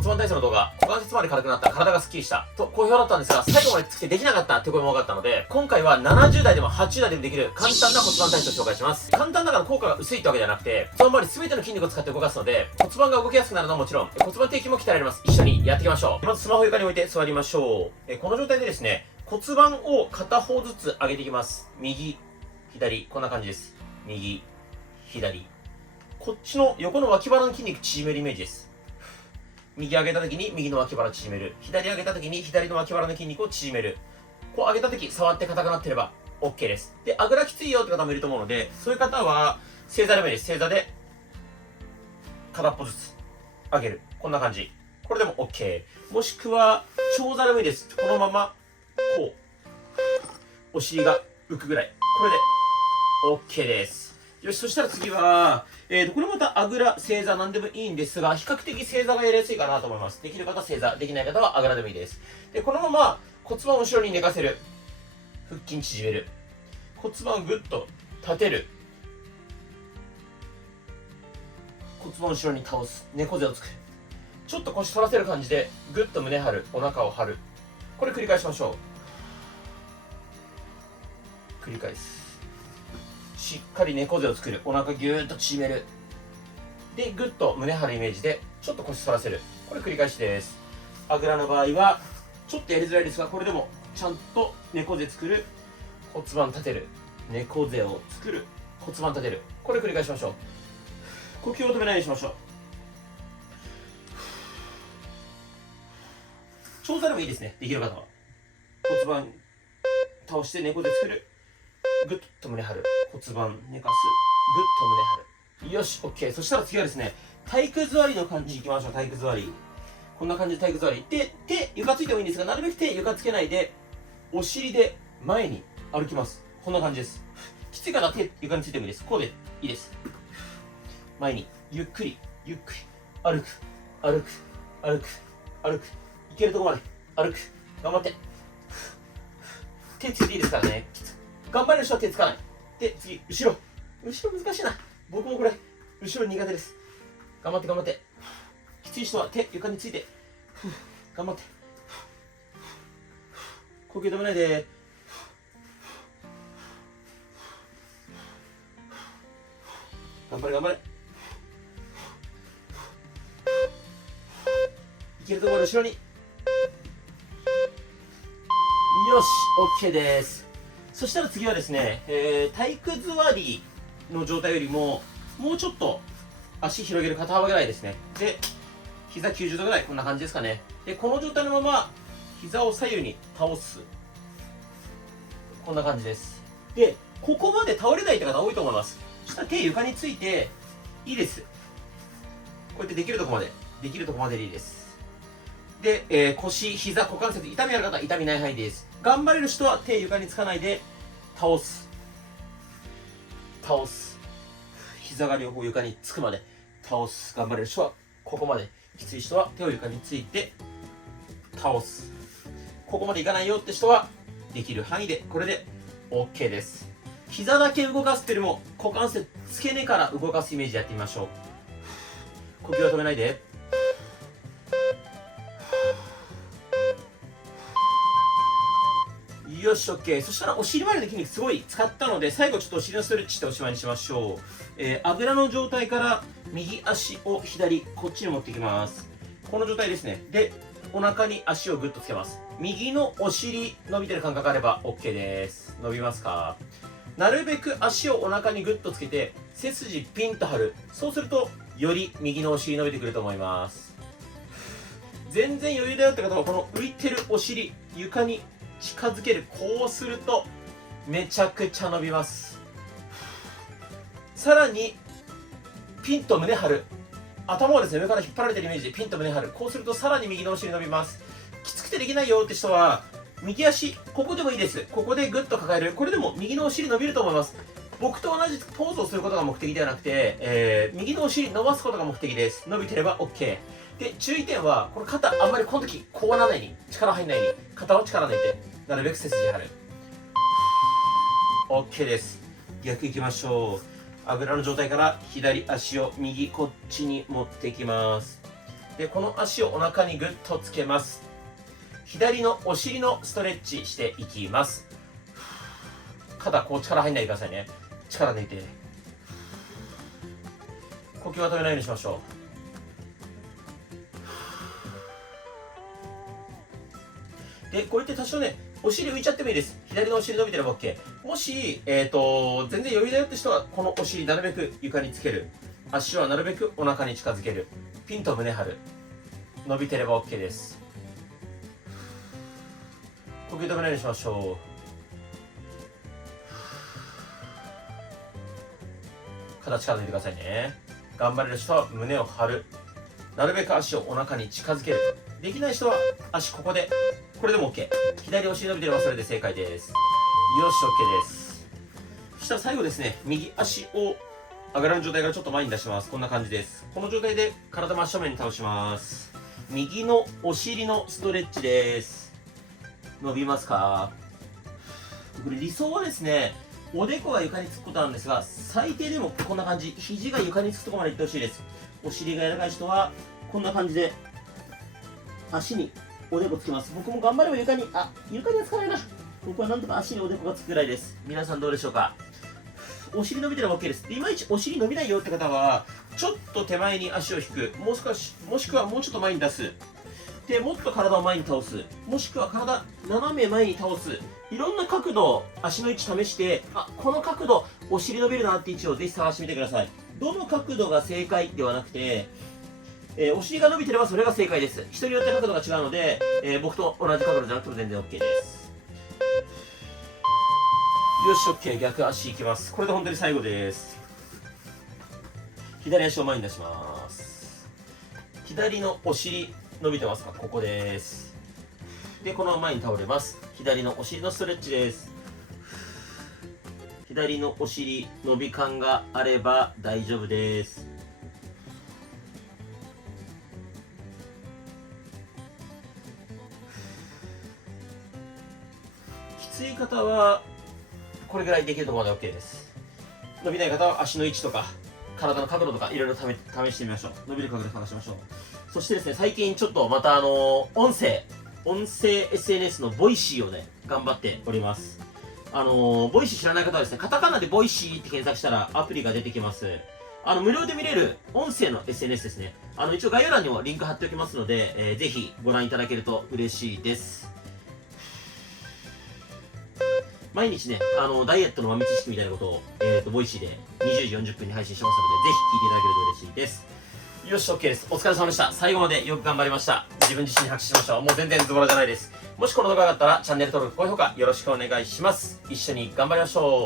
骨盤体操の動画、股関節まで軽くなった、体がスッキリしたと好評だったんですが、最後までつけてできなかったって声も多かったので、今回は70代でも80代でもできる簡単な骨盤体操を紹介します。簡単だから効果が薄いってわけではなくて、骨盤周り全ての筋肉を使って動かすので、骨盤が動きやすくなるのはもちろん、骨盤底筋も鍛えられます。一緒にやっていきましょう。まずスマホ床に置いて座りましょう。この状態でですね、骨盤を片方ずつ上げていきます。右、左、こんな感じです。右、左。こっちの横の脇腹の筋肉縮めるイメージです。右上げた時に右の脇腹縮める。左上げた時に左の脇腹の筋肉を縮める。こう上げた時触って硬くなってれば OK です。で、あぐらきついよって方もいると思うので、そういう方は正座でもいいです。正座で片っぽずつ上げる。こんな感じ。これでも OK。もしくは長座でもいいです。このままこうお尻が浮くぐらい。これで OK です。よし、そしたら次は、これまたあぐら、正座なんでもいいんですが、比較的正座がやりやすいかなと思います。できる方は正座、できない方はあぐらでもいいです。で、このまま骨盤を後ろに寝かせる。腹筋縮める。骨盤をぐっと立てる。骨盤を後ろに倒す。猫背を作る。ちょっと腰反らせる感じで、ぐっと胸張る。お腹を張る。これ繰り返しましょう。繰り返す。しっかり猫背を作る。お腹ぎゅーっと縮める。で、ぐっと胸張るイメージで、ちょっと腰反らせる。これ繰り返しです。あぐらの場合は、ちょっとやりづらいですが、これでもちゃんと猫背作る。骨盤立てる。猫背を作る。骨盤立てる。これ繰り返しましょう。呼吸を止めないようにしましょう。長座でもいいですね。できる方は。骨盤倒して猫背作る。ぐっと胸張る。骨盤寝かす。ぐっと胸張る。よし、OK。そしたら次はですね、体育座りの感じいきましょう。体育座り。こんな感じで体育座り。で、手、床ついてもいいんですが、なるべく手、床つけないで、お尻で前に歩きます。こんな感じです。きつい方は手、床についてもいいです。こうでいいです。前に、ゆっくり、ゆっくり、歩く、歩く、歩く、歩く。いけるところまで、歩く。頑張って。手ついていいですからね。頑張れる人は手つかない。で、次、後ろ。後ろ難しいな。僕もこれ、後ろ苦手です。頑張って頑張って。きつい人は手、床について。頑張って。呼吸止めないで。頑張れ頑張れ。いけるところ後ろに。よし、OK です。そしたら次はですね、体育座りの状態よりも、もうちょっと足広げる肩幅ぐらいですね。で、膝90度ぐらい、こんな感じですかね。で、この状態のまま、膝を左右に倒す。こんな感じです。で、ここまで倒れないって方多いと思います。そしたら手床について、いいです。こうやってできるとこまで、できるとこまででいいです。で、腰、膝、股関節、痛みある方は痛みない範囲です。頑張れる人は手床につかないで、倒す。倒す。膝が両方床につくまで倒す。頑張れる人はここまで。きつい人は手を床について倒す。ここまでいかないよって人はできる範囲でこれで OK です。膝だけ動かすっていうよりも股関節付け根から動かすイメージでやってみましょう。呼吸は止めないで。よし、OK。そしたらお尻周りの筋肉すごい使ったので、最後ちょっとお尻のストレッチしておしまいにしましょう。あぐらの状態から右足を左、こっちに持っていきます。この状態ですね。で、お腹に足をグッとつけます。右のお尻伸びてる感覚あれば OK です。伸びますか？なるべく足をお腹にグッとつけて、背筋ピンと張る。そうすると、より右のお尻伸びてくると思います。全然余裕だよって方は、この浮いてるお尻、床に近づける。こうするとめちゃくちゃ伸びます。さらにピンと胸張る。頭をですね、上から引っ張られてるイメージでピンと胸張る。こうするとさらに右のお尻伸びます。きつくてできないよって人は右足、ここでもいいです。ここでグッと抱える。これでも右のお尻伸びると思います。僕と同じポーズをすることが目的ではなくて、右のお尻伸ばすことが目的です。伸びてれば OK。で、注意点は、この肩、あんまりこの時、こうならないように、力入んないように、肩を力抜いて、なるべく背筋張る。OK です。逆行きましょう。あぐらの状態から左足を右こっちに持ってきます。で、この足をお腹にグッとつけます。左のお尻のストレッチしていきます。肩、こう力入んないでくださいね。力抜いて。呼吸は止めないようにしましょう。で、これって多少ね、お尻浮いちゃってもいいです。左のお尻伸びてれば OK。もし、全然余裕だよって人は、このお尻なるべく床につける。足はなるべくお腹に近づける。ピンと胸張る。伸びてれば OK です。呼吸止めないようにしましょう。肩力抜いてくださいね。頑張れる人は胸を張る。なるべく足をお腹に近づける。できない人は足ここで、これでも OK。左お尻伸びてればそれで正解です。よし、OK です。そしたら最後ですね、右足を上がらぬ状態からちょっと前に出します。こんな感じです。この状態で体真正面に倒します。右のお尻のストレッチです。伸びますか？これ理想はですね、おでこが床につくことなんですが、最低でもこんな感じ、肘が床につくところまでいってほしいです。お尻が柔らかい人はこんな感じで足におでこつきます。僕も頑張れば床にはつかないな。僕はなんとか足におでこがつくくらいです。皆さんどうでしょうか？お尻伸びてれば OK です。でいまいちお尻伸びないよって方は、ちょっと手前に足を引く。もしくはもうちょっと前に出す。で、もっと体を前に倒す。もしくは体斜め前に倒す。いろんな角度、足の位置試して、この角度、お尻伸びるなって位置をぜひ探してみてください。どの角度が正解ではなくて、お尻が伸びてればそれが正解です。人によって角度が違うので、僕と同じ角度じゃなくても全然 OK です。よし、OK。逆足いきます。これで本当に最後です。左足を前に出します。左のお尻伸びてますか？ここです。で、このまま前に倒れます。左のお尻のストレッチです。左のお尻伸び感があれば大丈夫です。きつい方はこれぐらいできるところまで OK です。伸びない方は足の位置とか体の角度とかいろいろ試してみましょう。伸びる角度探しましょう。そしてですね、最近ちょっとまた音声 SNS のボイシーをね、頑張っております。ボイシー知らない方はですね、カタカナでボイシーって検索したらアプリが出てきます。無料で見れる音声の SNS ですね。一応概要欄にもリンク貼っておきますので、ぜひご覧いただけると嬉しいです。毎日ね、ダイエットの豆知識みたいなことを、ボイシーで20時40分に配信してますので、ぜひ聞いていただけると嬉しいです。よし、OK です。お疲れ様でした。最後までよく頑張りました。自分自身に拍手しましょう。もう全然ズボラじゃないです。もしこの動画があったら、チャンネル登録、高評価よろしくお願いします。一緒に頑張りましょう。